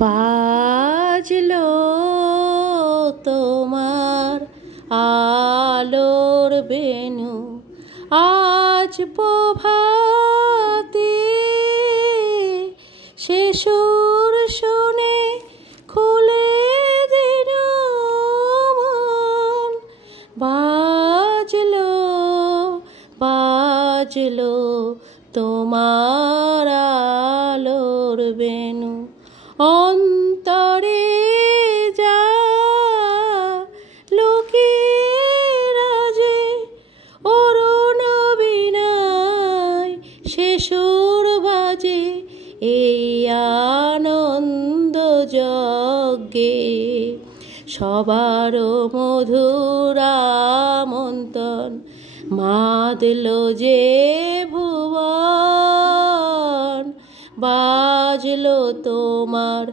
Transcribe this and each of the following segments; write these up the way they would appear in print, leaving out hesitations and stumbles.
বাজলো তোমার আলোর বেণু আজ প্রভাতে, সে সুর শুনে খুলে দিল মন। বাজলো বাজলো তোমার আলোর বেণু, অন্তরে যা লুকিয়ে রাজে অরুণ বীণায় সে সুর বাজে এই আনন্দ যজ্ঞে। সবার মধুর আমন্ত্রণ মাদলো যে ভুবন, বাজলো তোমার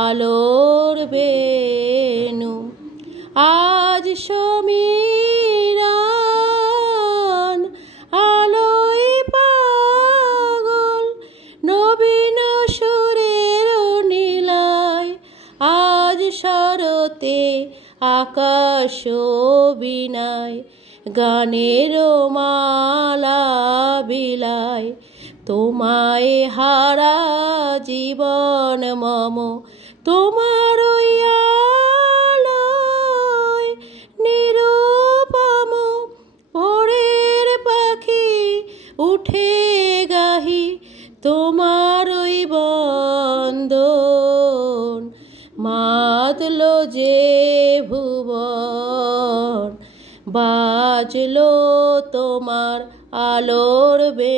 আলোর বেণু আজ সমীরণ আলোয় পাগল, নবীন সুরের নীলায় আজ শরতে আকাশ বীণায় গানের মালা বিলায়। তোমায় হারা জীবন মম তোমার আলোয় নিরুপম ভোরের পাখি উঠে গাহি তোমার বন্দন। মাতলো যে ভুবন, বাজলো তোমার আলোর বেণু।